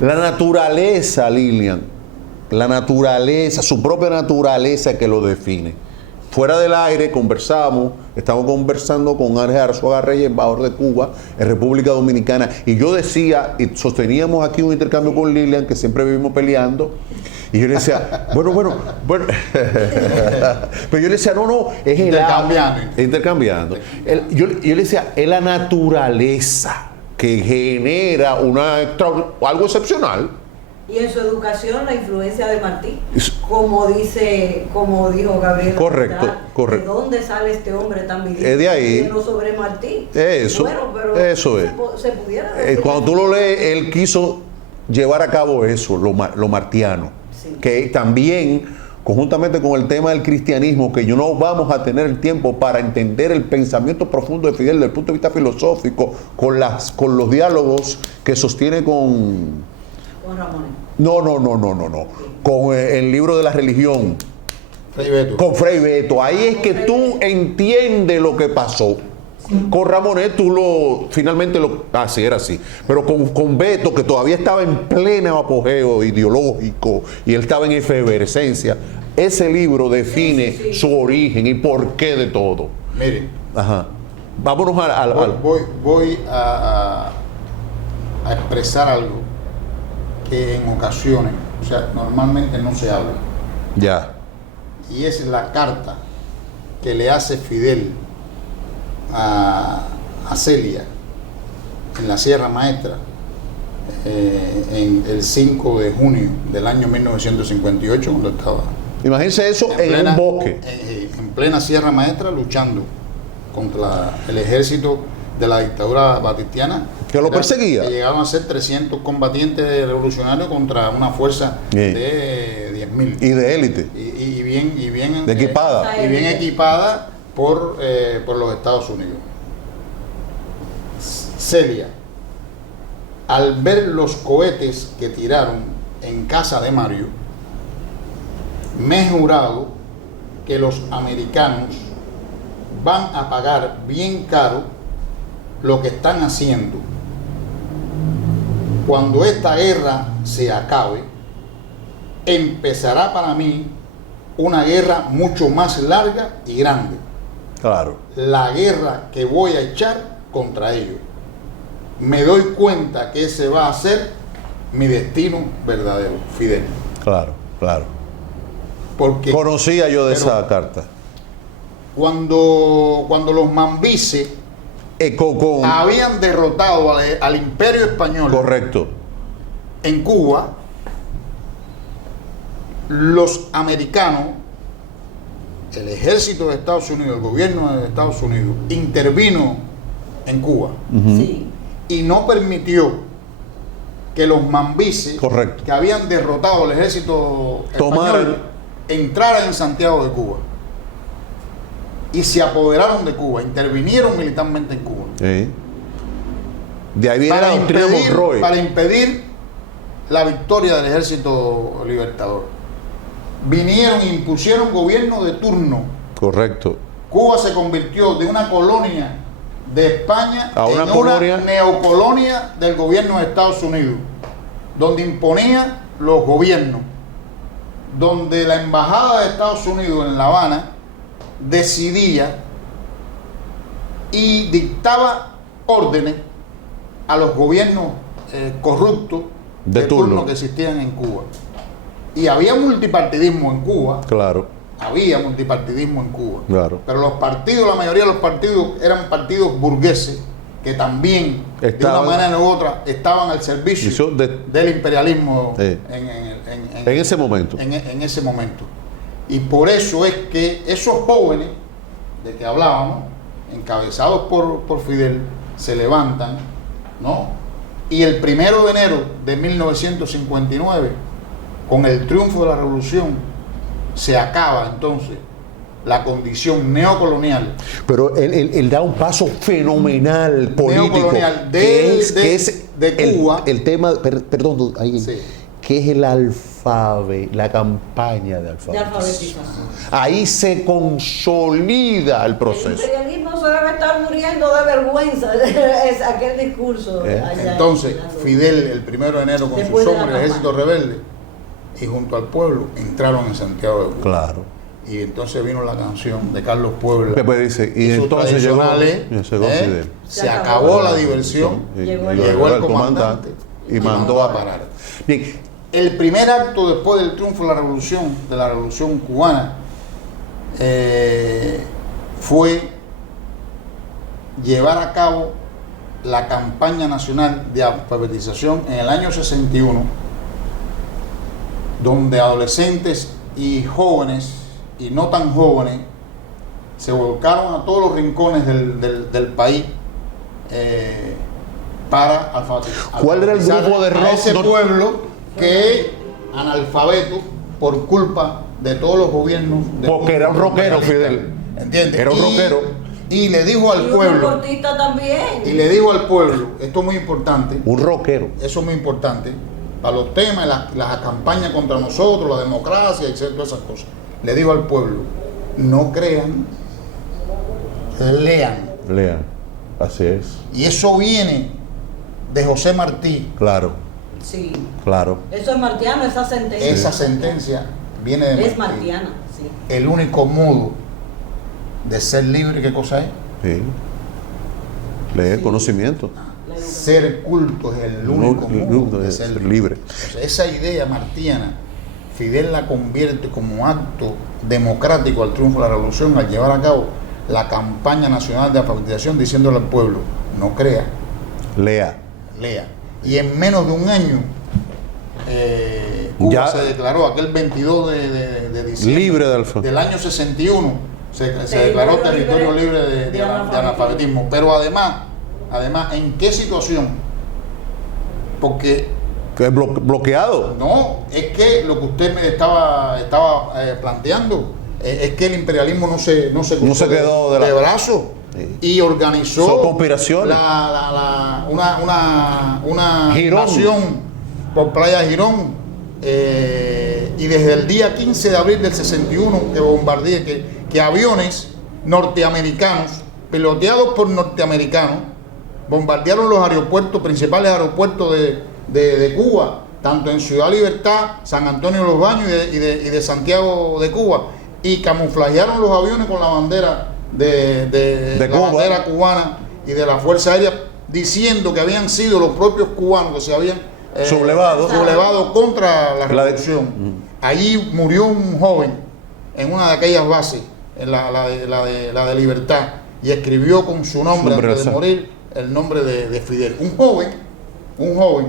La naturaleza, Lilian, la naturaleza, su propia naturaleza que lo define. Fuera del aire estamos conversando con Ángel Arzuaga Reyes, embajador de Cuba en República Dominicana, y yo decía, y sosteníamos aquí un intercambio con Lilian, que siempre vivimos peleando, y yo le decía, bueno, pero yo le decía, no, es el intercambiando. Yo le decía, es la naturaleza que genera algo excepcional. Y en su educación la influencia de Martí, como dijo Gabriel. Correcto. ¿De dónde sale este hombre tan brillante? Es de ahí. Sobre Martí. Eso. Bueno, pero eso es. Se pudiera decir. Cuando tú lo lees, él quiso llevar a cabo eso, lo martiano. Sí. Que también, conjuntamente con el tema del cristianismo, que no vamos a tener el tiempo para entender el pensamiento profundo de Fidel desde el punto de vista filosófico, con los diálogos que sostiene con Ramón. No. Con el libro de la religión. Con Frei Beto. Ahí es que tú entiendes lo que pasó. Con Ramonet finalmente era así. Pero con Beto, que todavía estaba en pleno apogeo ideológico y él estaba en efervescencia, ese libro define su origen y por qué de todo. Mire. Ajá. Vámonos voy a expresar algo que en ocasiones, o sea, normalmente no se habla. Ya. Y es la carta que le hace Fidel a Celia en la Sierra Maestra en el 5 de junio del año 1958, cuando estaba. Imagínense eso en un bosque. En plena Sierra Maestra, luchando contra el ejército de la dictadura batistiana, que lo perseguía. Que llegaban a ser 300 combatientes revolucionarios contra una fuerza de 10.000. Y de élite. Y bien equipada. Y bien equipada por los Estados Unidos. Celia, al ver los cohetes que tiraron en casa de Mario, me he jurado que los americanos van a pagar bien caro lo que están haciendo. Cuando esta guerra se acabe, empezará para mí una guerra mucho más larga y grande. Claro. La guerra que voy a echar contra ellos. Me doy cuenta que ese va a ser mi destino verdadero, Fidel. Claro. Porque conocía yo de esa carta. Cuando los mambises habían derrotado al Imperio Español. Correcto. En Cuba, los americanos, el ejército de Estados Unidos, el gobierno de Estados Unidos, intervino en Cuba. Sí. Y no permitió que los mambises, que habían derrotado al ejército español, entraran en Santiago de Cuba. Y se apoderaron de Cuba, intervinieron militarmente en Cuba. Sí. De ahí viene la doctrina Monroe. Para impedir la victoria del ejército libertador. Vinieron e impusieron gobierno de turno. Correcto. Cuba se convirtió de una colonia de España a una neocolonia del gobierno de Estados Unidos, donde imponía los gobiernos, donde la embajada de Estados Unidos en La Habana decidía y dictaba órdenes a los gobiernos corruptos de turno que existían en Cuba. Y había multipartidismo en Cuba. Claro. Había multipartidismo en Cuba. Claro. Pero los partidos, la mayoría de los partidos eran partidos burgueses que también, de una manera u otra, estaban al servicio del imperialismo en ese momento. En ese momento. Y por eso es que esos jóvenes de que hablábamos, encabezados por Fidel, se levantan, ¿no? Y el 1 de enero de 1959, con el triunfo de la revolución, se acaba entonces la condición neocolonial. Pero él da un paso fenomenal político. Neocolonial de Cuba. El tema, perdón, ahí, sí, que es la campaña de alfabetización. Ahí se consolida el proceso. El imperialismo se debe estar muriendo de vergüenza, es aquel discurso. Allá entonces, Fidel, el 1 de enero, con después sus de la hombres, el ejército campaña. rebelde, y junto al pueblo, entraron en Santiago de Cuba. Claro. Y entonces vino la canción de Carlos Puebla. Pepe dice, y sus entonces llegó tradicionales, Fidel. se acabó la diversión, Llegó el comandante y mandó a parar. Bien, El primer acto después del triunfo de la revolución cubana, fue llevar a cabo la campaña nacional de alfabetización en el año 61, donde adolescentes y jóvenes y no tan jóvenes se volcaron a todos los rincones del país para alfabetizar. ¿Cuál era el grupo de rock? A ese pueblo que es analfabeto por culpa de todos los gobiernos. Porque era un rockero, Fidel. ¿Entiendes? Era un rockero. Y le dijo al Y un pueblo, deportista también. y le dijo al pueblo, esto es muy importante, Un rockero. eso es muy importante, para los temas, las campañas contra nosotros, la democracia, etcétera, todas esas cosas. Le dijo al pueblo, no crean, lean. Lean. Así es. Y eso viene de José Martí. Claro, Sí. claro. Eso es martiano, esa sentencia. Esa sentencia viene de Es Martí. martiana, sí. El único modo de ser libre, ¿qué cosa es? Sí. Leer Sí. conocimiento. La educación. Ser culto es el único modo de ser libre. Entonces, esa idea martiana, Fidel la convierte como acto democrático al triunfo de la revolución al llevar a cabo la campaña nacional de alfabetización diciéndole al pueblo, no crea, Lea. lea. Y en menos de un año, Cuba Ya se declaró aquel 22 de diciembre libre de alfabetismo. del año 61, se declaró territorio libre de analfabetismo. Pero además, ¿en qué situación? Porque Que es bloqueado. no, es que lo que usted me estaba planteando es que el imperialismo no se cruzó quedó de brazos Sí. y organizó Son conspiraciones. una Girón. invasión por Playa Girón, y desde el día 15 de abril del 61 que aviones norteamericanos piloteados por norteamericanos bombardearon los principales aeropuertos de Cuba, tanto en Ciudad Libertad, San Antonio de los Baños y de Santiago de Cuba, y camuflajearon los aviones con la bandera de la Cuba, bandera cubana y de la Fuerza Aérea, diciendo que habían sido los propios cubanos que se habían sublevado contra la revolución. Allí murió un joven en una de aquellas bases, en la de Libertad, y escribió con su nombre antes de morir el nombre de Fidel. Un joven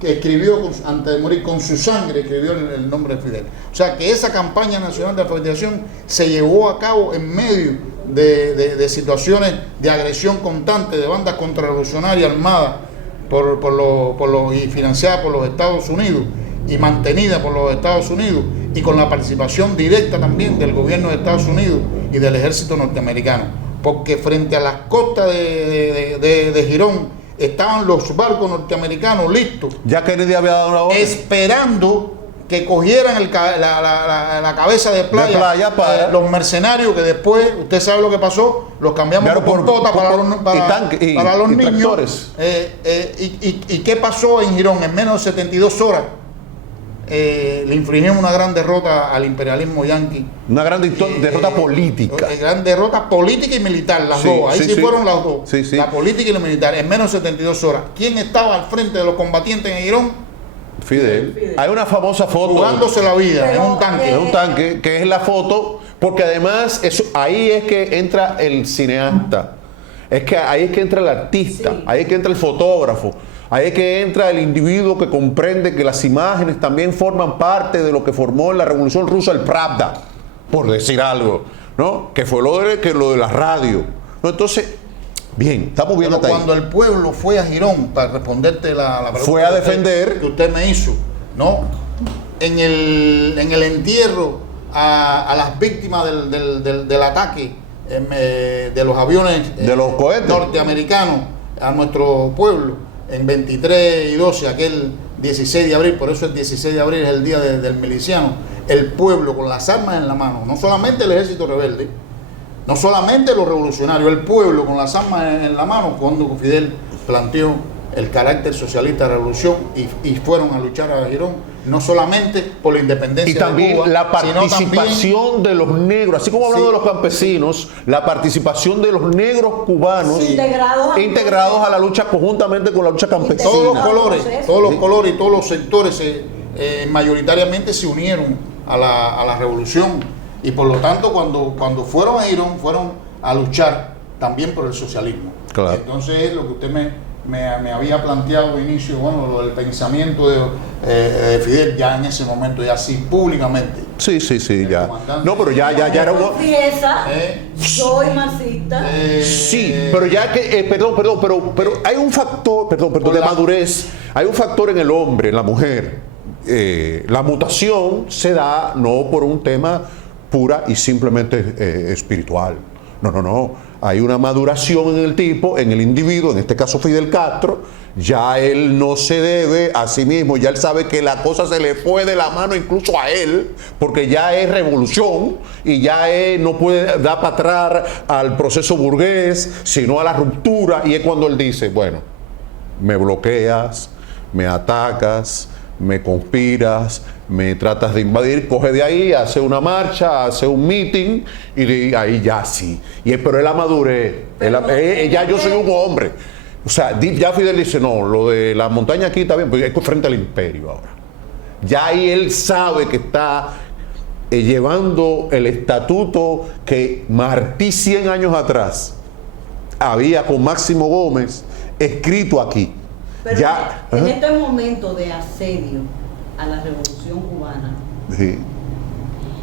que escribió antes de morir con su sangre, escribió el nombre de Fidel. O sea que esa campaña nacional de alfabetización se llevó a cabo en medio de situaciones de agresión constante de bandas contrarrevolucionarias armadas y financiadas por los Estados Unidos y mantenida por los Estados Unidos, y con la participación directa también del gobierno de Estados Unidos y del ejército norteamericano, porque frente a las costas de Girón estaban los barcos norteamericanos listos, Ya Kennedy había dado una orden. esperando que cogieran la cabeza de playa, para los mercenarios, que después, usted sabe lo que pasó, los cambiamos Claro, por pota para los y niños. tractores. ¿Y qué pasó en Girón? En menos de 72 horas le infringimos una gran derrota al imperialismo yanqui. Una gran derrota política. Gran derrota política y militar, las Sí, dos. Ahí sí, sí sí. fueron las dos. Sí, sí. La política y la militar, en menos de 72 horas. ¿Quién estaba al frente de los combatientes en Girón? Fidel. Hay una famosa foto. Jugándose la vida Pero, en un tanque. Es un tanque, que es la foto, porque además ahí es que entra el cineasta, ahí es que entra el artista, Sí. ahí es que entra el fotógrafo, ahí es que entra el individuo que comprende que las imágenes también forman parte de lo que formó en la Revolución Rusa el Pravda, por decir algo, ¿no? Que fue lo de la radio, ¿no? Entonces, bien, estamos viendo Pero hasta ahí. cuando el pueblo fue a Girón, para responderte la pregunta Fue a que defender. que usted me hizo, ¿no? En el entierro a las víctimas del ataque de los aviones De los cohetes norteamericanos a nuestro pueblo, en 23 y 12, aquel 16 de abril, por eso el 16 de abril es el día del miliciano, el pueblo con las armas en la mano, no solamente el ejército rebelde, no solamente los revolucionarios, el pueblo con las armas en la mano, cuando Fidel planteó el carácter socialista de la revolución y fueron a luchar a Girón, no solamente por la independencia y también de Cuba, la participación de los negros, así como hablando de los campesinos, la participación de los negros cubanos integrados a la lucha conjuntamente con la lucha campesina. Todos los colores y todos los sectores mayoritariamente se unieron a la revolución y por lo tanto cuando fueron a Girón fueron a luchar también por el socialismo. Claro. Entonces lo que usted me había planteado de inicio, bueno, lo del pensamiento de Fidel ya en ese momento, ya así públicamente. Sí, ya. No, pero ya era un... Confiesa, soy marxista. Sí, pero ya que, pero hay un factor, de madurez, hay un factor en el hombre, en la mujer. La mutación se da no por un tema pura y simplemente espiritual. No. Hay una maduración en el tipo, en el individuo, en este caso Fidel Castro. Ya él no se debe a sí mismo, ya él sabe que la cosa se le fue de la mano incluso a él, porque ya es revolución y ya no puede dar para atrás al proceso burgués, sino a la ruptura. Y es cuando él dice, bueno, me bloqueas, me atacas, me conspiras, me tratas de invadir, coge de ahí, hace una marcha, hace un meeting y de ahí ya sí. Pero él la madurez, ya yo soy un hombre. O sea, ya Fidel dice, no, lo de la montaña aquí está bien, porque es frente al imperio ahora. Ya ahí él sabe que está llevando el estatuto que Martí 100 años atrás había con Máximo Gómez escrito aquí. Pero ya, en este momento de asedio a la revolución cubana, sí,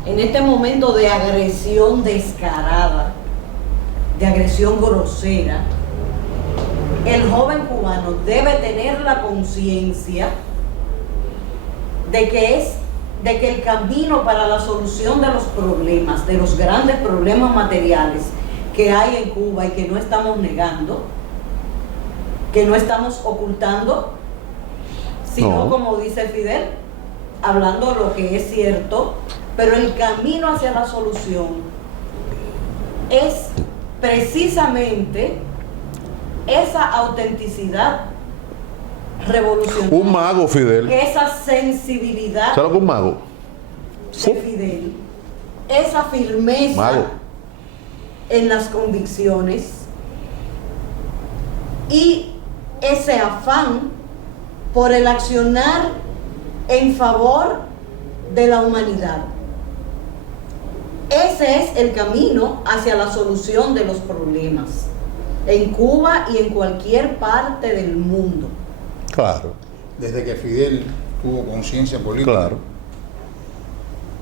en este momento de agresión descarada, de agresión grosera, el joven cubano debe tener la conciencia de que el camino para la solución de los problemas, de los grandes problemas materiales que hay en Cuba y que no estamos negando, que no estamos ocultando, sino como dice Fidel, hablando lo que es cierto, pero el camino hacia la solución es precisamente esa autenticidad revolucionaria. Un mago, Fidel. Esa sensibilidad. ¿Sabes lo que es un mago? De Fidel. Esa firmeza mago en las convicciones y ese afán por el accionar en favor de la humanidad. Ese es el camino hacia la solución de los problemas en Cuba y en cualquier parte del mundo. Claro. Desde que Fidel tuvo conciencia política, claro,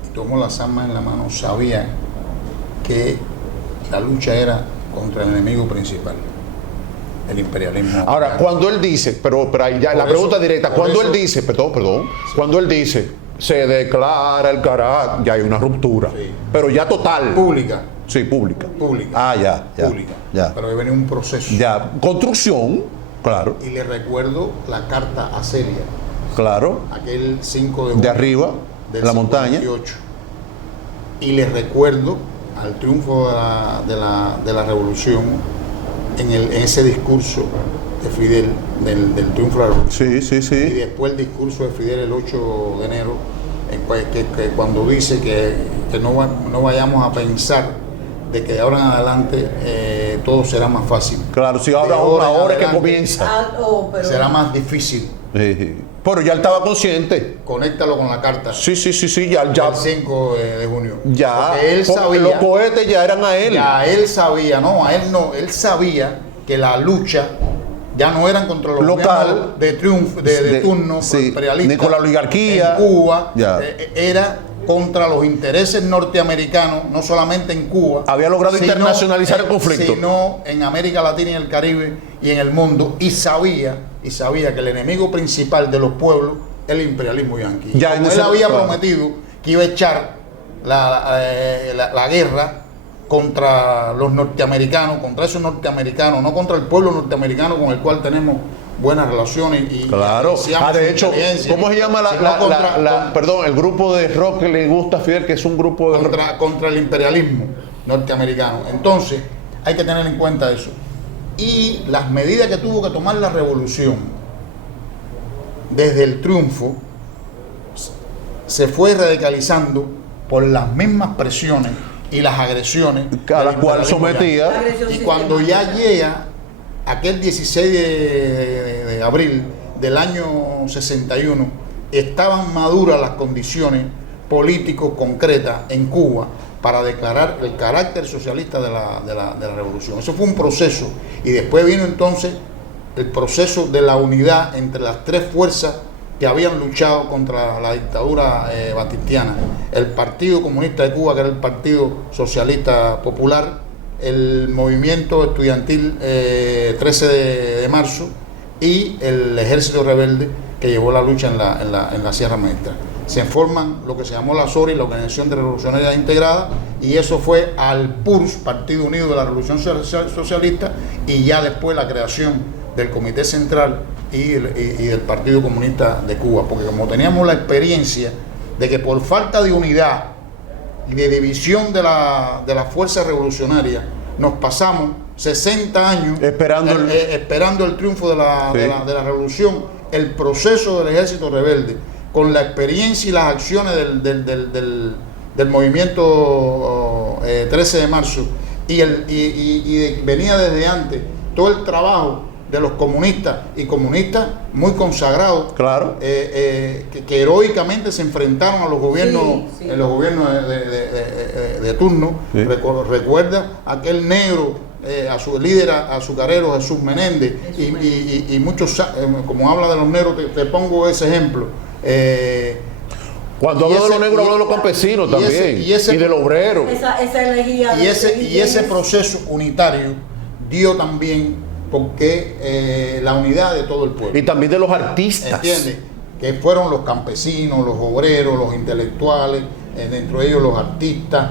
y tomó las armas en la mano, sabía que la lucha era contra el enemigo principal, el imperialismo. Ahora, cuando él dice, pero ahí ya la pregunta directa, cuando él dice, perdón, sí, cuando él dice, se declara el carácter, ya hay una ruptura, sí, pero ya total. Pública. Sí, pública. Pública. Ah, ya. Pública. Ya. Pero debe venir un proceso. Ya. Construcción, claro. Y le recuerdo la carta a Celia. Claro. Aquel 5 de junio. De arriba, de la montaña. Y le recuerdo al triunfo de la revolución en ese discurso de Fidel, del triunfo de la revolución. Sí. Y después el discurso de Fidel el 8 de enero, que cuando dice que no vayamos a pensar de que de ahora en adelante todo será más fácil. Claro, si ahora es que comienza. Será más difícil. Pero ya él estaba consciente. Conéctalo con la carta. Sí, ya. El 5 de junio. Ya. Porque él sabía. Los cohetes ya eran a él. Ya él sabía, él sabía que la lucha ya no eran contra los local de triunfo, de turno imperialista, ni con la oligarquía en Cuba, era contra los intereses norteamericanos, no solamente en Cuba. Había logrado internacionalizar el conflicto. Sino en América Latina y el Caribe y en el mundo. Y sabía que el enemigo principal de los pueblos es el imperialismo yanqui. Ya, él había prometido que iba a echar la guerra contra los norteamericanos, contra esos norteamericanos, no contra el pueblo norteamericano con el cual tenemos buenas relaciones y claro. apreciamos De su hecho, inteligencia. ¿cómo se llama perdón, el grupo de rock que le gusta a Fidel, que es un grupo de contra el imperialismo norteamericano? Entonces, hay que tener en cuenta eso. Y las medidas que tuvo que tomar la revolución desde el triunfo se fue radicalizando por las mismas presiones y las agresiones a las cuales sometía. Y cuando ya llega aquel 16 de abril del año 61, estaban maduras las condiciones políticos concretas en Cuba para declarar el carácter socialista de la revolución. Eso fue un proceso, y después vino entonces el proceso de la unidad entre las tres fuerzas que habían luchado contra la dictadura batistiana: el Partido Comunista de Cuba, que era el Partido Socialista Popular, el Movimiento Estudiantil 13 de marzo y el Ejército Rebelde, que llevó la lucha en la Sierra Maestra. Se forman lo que se llamó la SORI, la Organización de Revolucionarias Integrada, y eso fue al PURS, Partido Unido de la Revolución Socialista, y ya después la creación del Comité Central y del Partido Comunista de Cuba, porque como teníamos la experiencia de que por falta de unidad y de división de la fuerza revolucionaria nos pasamos 60 años esperando el triunfo de la revolución, el proceso del Ejército Rebelde, con la experiencia y las acciones del movimiento 13 de marzo y venía desde antes todo el trabajo de los comunistas muy consagrados, claro, que heroicamente se enfrentaron a los gobiernos, en los gobiernos de turno. Sí. Recuerda aquel negro, a su líder azucarero Jesús Menéndez, y muchos, como habla de los negros, te pongo ese ejemplo. Cuando hablo de los negros, hablo de los campesinos también, y del obrero. Y ese proceso unitario dio también porque la unidad de todo el pueblo. Y también de los artistas. ¿Entiendes? Que fueron los campesinos, los obreros, los intelectuales, dentro de ellos los artistas,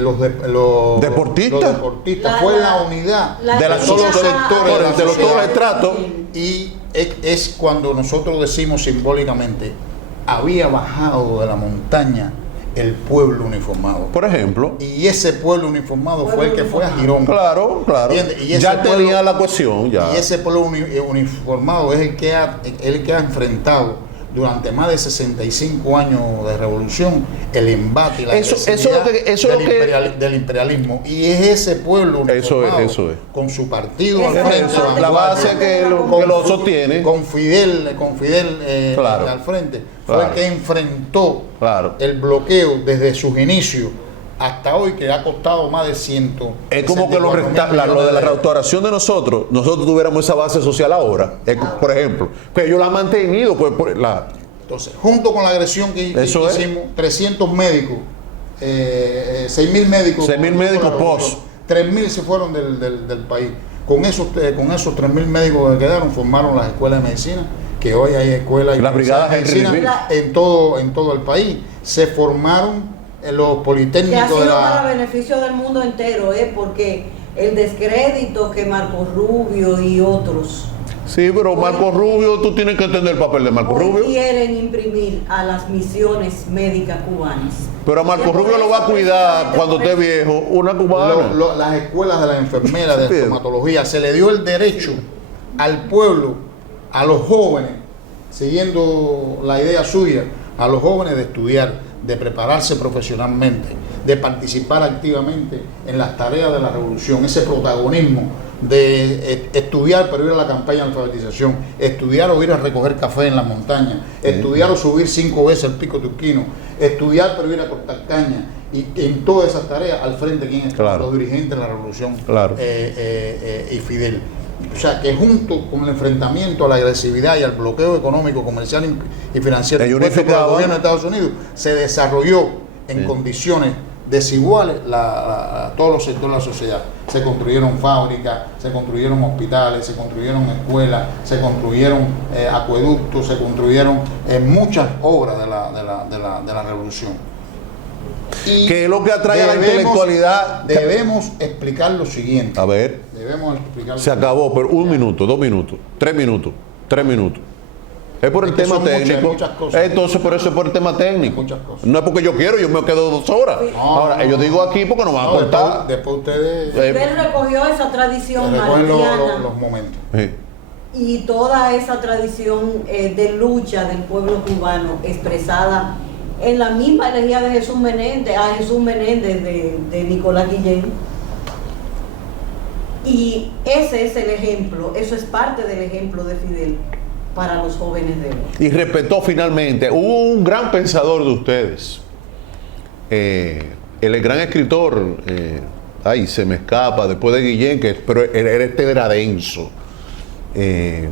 los deportistas. Fue la unidad de todos los sectores, de todos los estratos. Y es cuando nosotros decimos simbólicamente: había bajado de la montaña el pueblo uniformado. Por ejemplo. Y ese pueblo uniformado fue el que fue a Girón. Claro, claro. Y ya tenía la cuestión. Ya. Y ese pueblo uniformado es el que ha enfrentado durante más de 65 años de revolución el embate y la agresividad del imperialismo. Y es ese pueblo uniformado, eso es. Con su partido al frente, la base que lo sostiene, con Fidel claro, al frente, claro, fue el que enfrentó, claro, el bloqueo desde sus inicios hasta hoy, que ha costado más de 100. Es como que lo de la restauración de nosotros tuviéramos esa base social ahora, por ejemplo, que ellos la han mantenido. Entonces, junto con la agresión que hicimos, 300 médicos, 6.000 médicos, 6.000 médicos post, 3.000 se fueron del país. Con esos 3.000 médicos que quedaron, formaron las escuelas de medicina, que hoy hay escuelas y las brigadas de medicina en todo el país. Se formaron los politécnicos. Que ha sido para beneficio del mundo entero, porque el descrédito que Marco Rubio y otros. Sí, pero Marco Rubio, tú tienes que entender el papel de Marco Rubio. Quieren imprimir a las misiones médicas cubanas. Pero a Marco Rubio lo va a cuidar cuando esté viejo una cubana. Las escuelas de las enfermeras, de estomatología, se le dio el derecho al pueblo, a los jóvenes, siguiendo la idea suya, a los jóvenes de estudiar, de prepararse profesionalmente, de participar activamente en las tareas de la revolución, ese protagonismo de estudiar pero ir a la campaña de alfabetización, estudiar o ir a recoger café en la montaña, estudiar o subir 5 veces el Pico Turquino, estudiar pero ir a cortar caña, y en todas esas tareas al frente quién estaban, claro, los dirigentes de la revolución, claro, y Fidel. O sea, que junto con el enfrentamiento a la agresividad y al bloqueo económico, comercial y financiero impuesto por el gobierno de Estados Unidos, se desarrolló en condiciones desiguales todos los sectores de la sociedad. Se construyeron fábricas, se construyeron hospitales, se construyeron escuelas, se construyeron acueductos, se construyeron muchas obras de la revolución. Y ¿qué es lo que atrae a la intelectualidad? Debemos explicar lo siguiente. A ver. Debemos explicar. Se acabó, pero 1 minuto, 2 minutos, 3 minutos. 3 minutos. Es por el Es que tema son técnico. muchas cosas. Entonces, por eso es por el tema técnico. Muchas cosas. No es porque yo quiero, yo me quedo 2 horas. Sí. Ahora, yo digo aquí porque nos van a cortar. Después ustedes Él recogió esa tradición recogen martiana los momentos. Sí. y toda esa tradición de lucha del pueblo cubano expresada en la misma elegía de Jesús Menéndez, a Jesús Menéndez de Nicolás Guillén. Y ese es el ejemplo, eso es parte del ejemplo de Fidel para los jóvenes de hoy. Y respetó finalmente. Hubo un gran pensador de ustedes. El gran escritor, se me escapa, después de Guillén, pero era denso.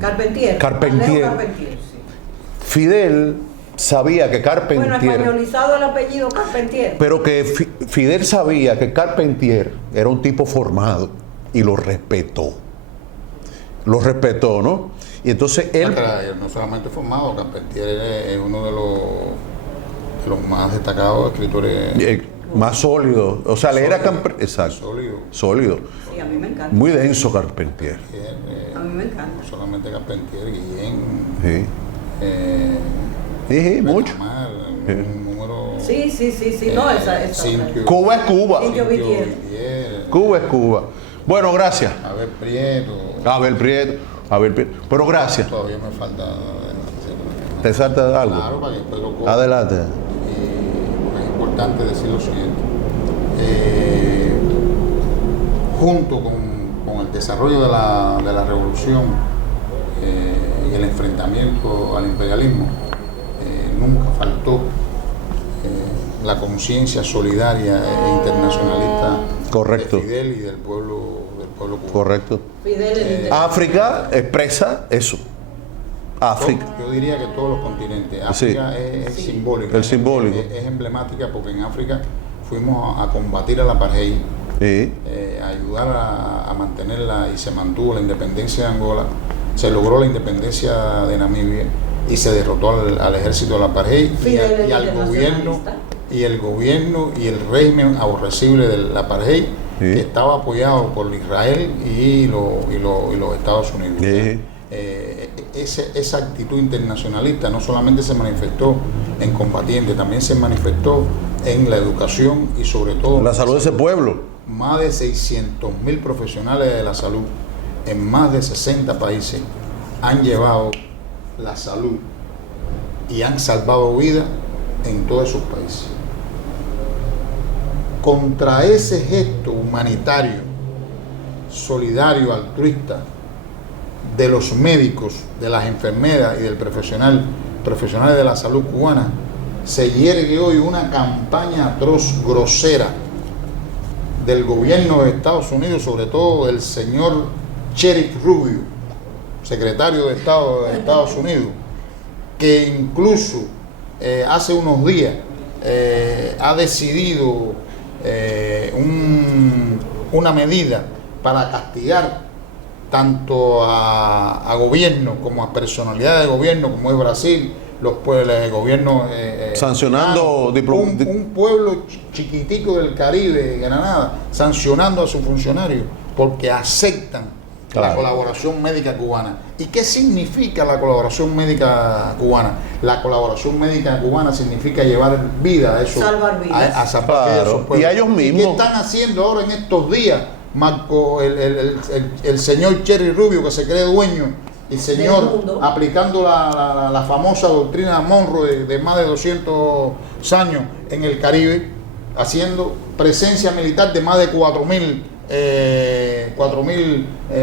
Carpentier. Carpentier. Alejo Carpentier, sí. Fidel sabía que Bueno, Carpentier, españolizado el apellido Carpentier. pero que Fidel sabía que Carpentier era un tipo formado y lo respetó. Lo respetó, ¿no? Y entonces él... No solamente formado, Carpentier es uno de los más destacados escritores. Más sólido. O sea, le era... Exacto. Sólido. Sólido. Sí, a mí me encanta. Muy denso Carpentier. A mí me encanta. No solamente Carpentier, Guillén. Sí. Sí, mucho. Benamar, un número. Sí. No, esa Cinquio. Cuba es Cuba. Cinquio Cinquio Vitier. Vitier, Cuba es Cuba. Bueno, gracias. Abel Prieto. Abel Prieto. Pero gracias. Todavía me falta. ¿Te salta algo? Claro, para que después lo coja. Adelante. Y es importante decir lo siguiente. Junto con el desarrollo de la revolución y el enfrentamiento al imperialismo, nunca faltó la conciencia solidaria e internacionalista. Correcto. De Fidel y del pueblo cubano. Correcto. Fidel el intelectual. África expresa eso. África. Yo diría que todos los continentes. África es simbólica. Es simbólico. Es emblemática porque en África fuimos a combatir al apartheid, Sí. a ayudar a mantenerla, y se mantuvo la independencia de Angola, se logró la independencia de Namibia y se derrotó al ejército del apartheid y al gobierno y el gobierno y el régimen aborrecible del apartheid, que estaba apoyado por Israel y los Estados Unidos. Sí. Esa actitud internacionalista no solamente se manifestó en combatientes, también se manifestó en la educación y sobre todo La salud de ese pueblo. Más de 600.000 profesionales de la salud en más de 60 países han llevado la salud y han salvado vidas en todos esos países. Contra ese gesto humanitario, solidario, altruista de los médicos, de las enfermeras y del profesionales de la salud cubana, se yergue hoy una campaña atroz, grosera, del gobierno de Estados Unidos, sobre todo del señor Sheriff Rubio, secretario de Estado de Estados Unidos, que incluso hace unos días ha decidido una medida para castigar tanto a gobierno como a personalidades de gobierno, como es Brasil, los gobiernos sancionando un pueblo chiquitico del Caribe, Granada, sancionando a sus funcionarios porque aceptan la colaboración médica cubana. ¿Y qué significa la colaboración médica cubana? La colaboración médica cubana significa llevar vida a esos, salvar vidas. a salvar vidas a esos pueblos. Y a ellos mismos. ¿Y qué están haciendo ahora en estos días, Marco, el señor Cherry Rubio, que se cree dueño, el señor aplicando la famosa doctrina Monroe de más de 200 años en el Caribe, haciendo presencia militar de más de 4.000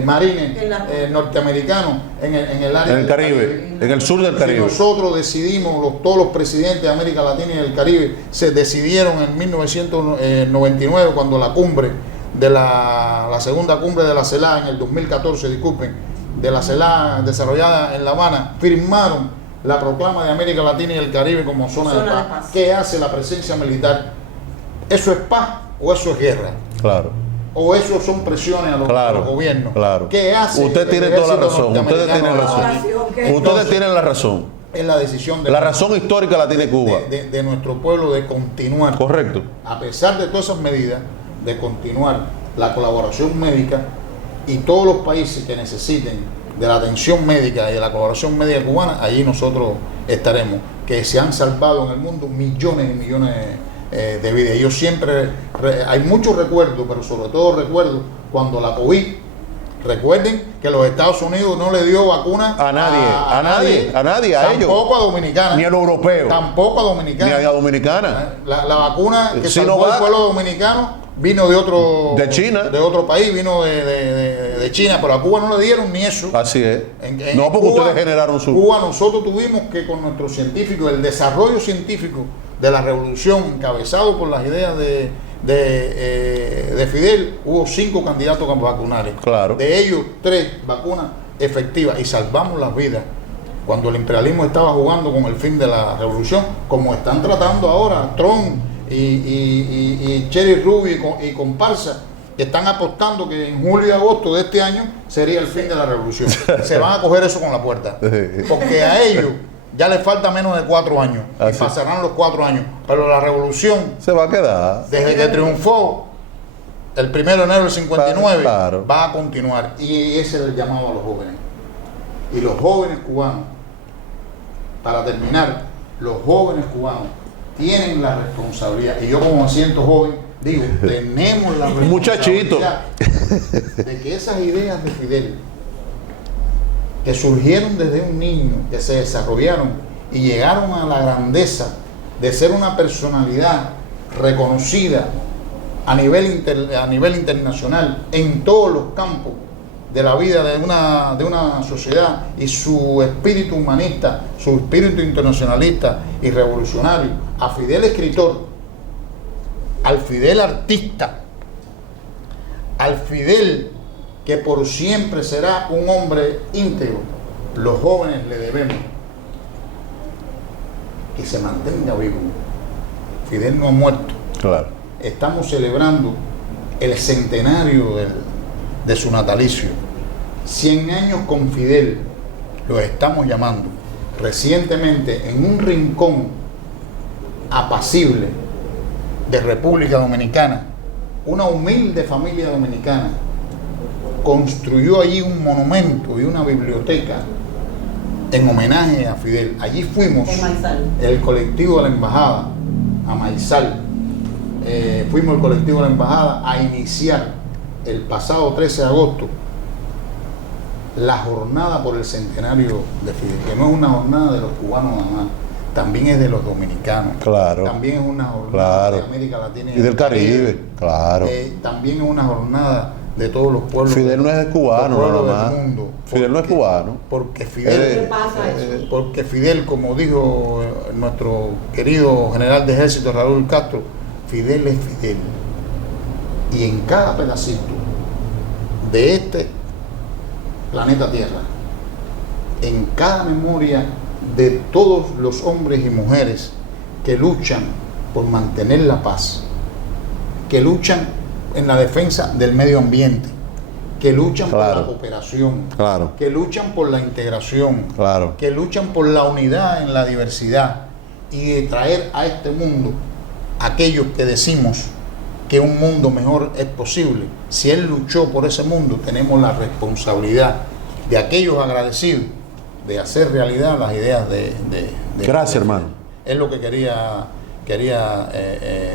marines norteamericanos en el área del Caribe, en el sur del Caribe. Si nosotros decidimos, todos los presidentes de América Latina y del Caribe se decidieron en 1999, cuando la cumbre de la segunda cumbre de la CELAC, en el 2014, disculpen, de la CELAC desarrollada en La Habana, firmaron la proclama de América Latina y el Caribe como zona de paz. ¿Qué hace la presencia militar? ¿Eso es paz o eso es guerra? Claro. ¿O eso son presiones a los gobiernos? Claro. ¿Qué hace? Usted tiene toda la razón. Ustedes tienen razón. Entonces, Ustedes tienen la razón. Es la decisión de la razón histórica la tiene Cuba. De nuestro pueblo de continuar. Correcto. A pesar de todas esas medidas, de continuar la colaboración médica, y todos los países que necesiten de la atención médica y de la colaboración médica cubana, allí nosotros estaremos, que se han salvado en el mundo millones y millones de vidas. Yo siempre, hay muchos recuerdos, pero sobre todo recuerdo cuando la COVID, recuerden que los Estados Unidos no le dio vacuna a nadie, a ellos. Tampoco a Dominicana. Ni a los europeos. Tampoco a Dominicana. Ni a Dominicana. La vacuna que salvó Sinovac, al pueblo dominicano vino de China. De otro país, vino de China, pero a Cuba no le dieron ni eso. Así es. No, porque Cuba, ustedes generaron su... Cuba, nosotros tuvimos que con nuestros científicos, el desarrollo científico de la revolución, encabezado por las ideas de Fidel, hubo 5 candidatos vacunales. Claro. De ellos 3 vacunas efectivas y salvamos las vidas. Cuando el imperialismo estaba jugando con el fin de la revolución, como están tratando ahora Trump y Cherry Rubio y comparsa, que están apostando que en julio y agosto de este año sería el fin de la revolución. Se van a coger eso con la puerta, porque a ellos ya les falta menos de 4 años. Y pasarán los 4 años, pero la revolución se va a quedar. Desde que triunfó el 1 de enero del 59, claro, va a continuar. Y ese es el llamado a los jóvenes. Y los jóvenes cubanos, para terminar, los jóvenes cubanos tienen la responsabilidad, y yo como me siento joven, digo, tenemos la responsabilidad de que esas ideas de Fidel, que surgieron desde un niño, que se desarrollaron y llegaron a la grandeza de ser una personalidad reconocida a nivel internacional en todos los campos de la vida de una sociedad, y su espíritu humanista, su espíritu internacionalista y revolucionario, a Fidel escritor, al Fidel artista, al Fidel que por siempre será un hombre íntegro, los jóvenes le debemos que se mantenga vivo. Fidel no ha muerto. Claro. Estamos celebrando el centenario de su natalicio. 100 años con Fidel, lo estamos llamando. Recientemente, en un rincón apacible de República Dominicana, una humilde familia dominicana construyó allí un monumento y una biblioteca en homenaje a Fidel. Allí fuimos, el colectivo de la embajada, a Maizal, fuimos el colectivo de la embajada a iniciar el pasado 13 de agosto la jornada por el centenario de Fidel, que no es una jornada de los cubanos nada más, también es de los dominicanos. Claro. También es una jornada, claro, de América Latina y del Caribe. Claro. También es una jornada de todos los pueblos. Fidel no es cubano, nada más. Mundo, Fidel no es cubano. Porque Fidel, porque Fidel, como dijo nuestro querido general de ejército Raúl Castro, Fidel es Fidel. Y en cada pedacito de este planeta Tierra, en cada memoria de todos los hombres y mujeres que luchan por mantener la paz, que luchan en la defensa del medio ambiente, que luchan por la cooperación, que luchan por la integración, que luchan por la unidad en la diversidad, y de traer a este mundo aquellos que decimos que un mundo mejor es posible. Si él luchó por ese mundo, tenemos la responsabilidad de aquellos agradecidos de hacer realidad las ideas de Gracias, hermano. Es lo que quería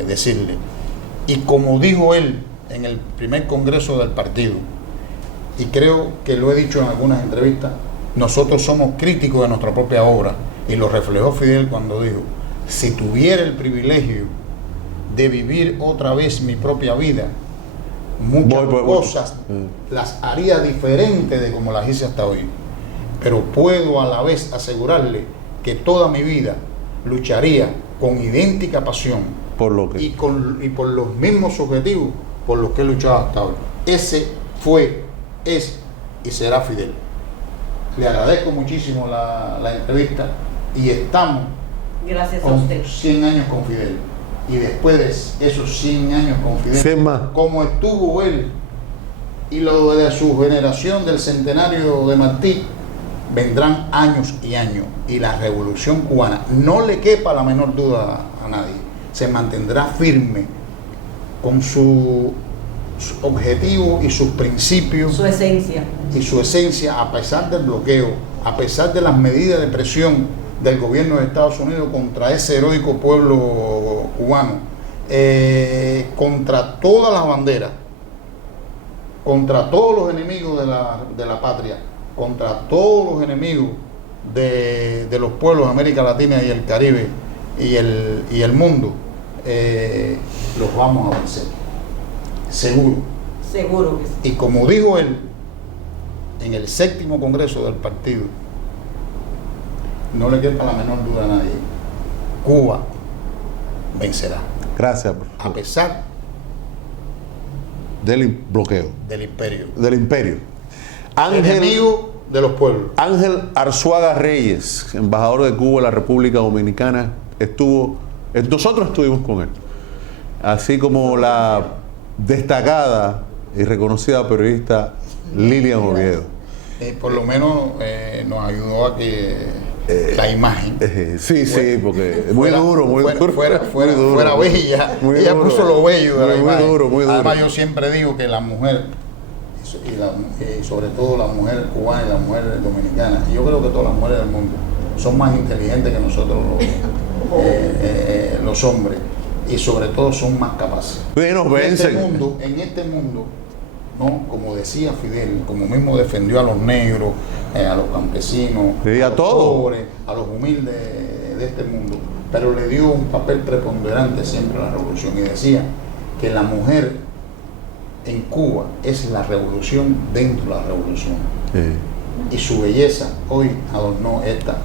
decirle. Y como dijo él en el primer congreso del partido, y creo que lo he dicho en algunas entrevistas, nosotros somos críticos de nuestra propia obra, y lo reflejó Fidel cuando dijo: si tuviera el privilegio de vivir otra vez mi propia vida, muchas cosas las haría diferente de como las hice hasta hoy, pero puedo a la vez asegurarle que toda mi vida lucharía con idéntica pasión por lo que... y por los mismos objetivos por los que he luchado hasta hoy. Ese fue, es y será Fidel. Le agradezco muchísimo la entrevista, y estamos con 100 años con Fidel. Y después de esos 100 años con Fidel, como estuvo él y lo de su generación del centenario de Martí, vendrán años y años, y la revolución cubana, no le quepa la menor duda a nadie, se mantendrá firme con su su objetivo y sus principios Su esencia. y su esencia, a pesar del bloqueo, a pesar de las medidas de presión del gobierno de Estados Unidos contra ese heroico pueblo cubano, contra todas las banderas, contra todos los enemigos de la patria, contra todos los enemigos de los pueblos de América Latina y el Caribe y el mundo, los vamos a vencer, seguro. Seguro que sí. Y como dijo él en el 7º Congreso del partido, no le quepa la menor duda a nadie, Cuba vencerá, Gracias. a pesar Del bloqueo. del imperio, Del imperio. enemigo de los pueblos. Ángel Arzuaga Reyes, embajador de Cuba en la República Dominicana, nosotros estuvimos con él, así como la destacada y reconocida periodista Lilian Oviedo. Por lo menos nos ayudó a que la imagen Sí, porque es muy duro, muy duro. fuera bella. Muy Ella duro. puso lo bello de la Muy imagen. duro, muy duro. Además, yo siempre digo que la mujer, y sobre todo la mujer cubana y la mujer dominicana, y yo creo que todas las mujeres del mundo son más inteligentes que nosotros los hombres, y sobre todo son más capaces. Nos En vencen. este mundo, ¿no? Como decía Fidel, como mismo defendió a los negros, a los campesinos, Sí, a los todos. pobres, a los humildes de este mundo, pero le dio un papel preponderante siempre a la revolución, y decía que la mujer en Cuba es la revolución dentro de la revolución, y su belleza hoy adornó esta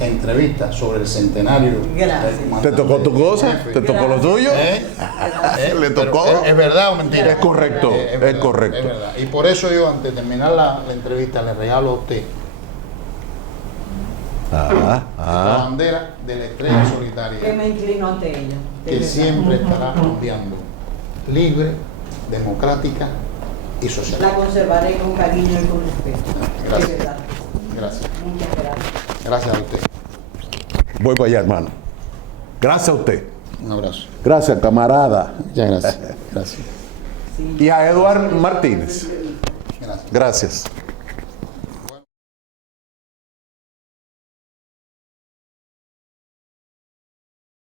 entrevista sobre el centenario. Gracias. del comandante ¿Te tocó tu cosa? jefe. ¿Te tocó lo tuyo? ¿Le Pero tocó? ¿Es verdad o mentira? Es correcto, es verdad, correcto. es verdad. Y por eso yo, antes de terminar la entrevista, le regalo a usted la bandera de la estrella Que solitaria, me inclino ante ella. de que verdad. siempre estará ondeando, libre, democrática y social. La conservaré con cariño y con respeto. Gracias. De verdad. Gracias. Muchas gracias. Gracias a usted. Voy para allá, hermano. Gracias a usted. Un abrazo. Gracias, camarada. Muchas gracias. Gracias. Sí. Y a Eduard Martínez. Gracias. Gracias.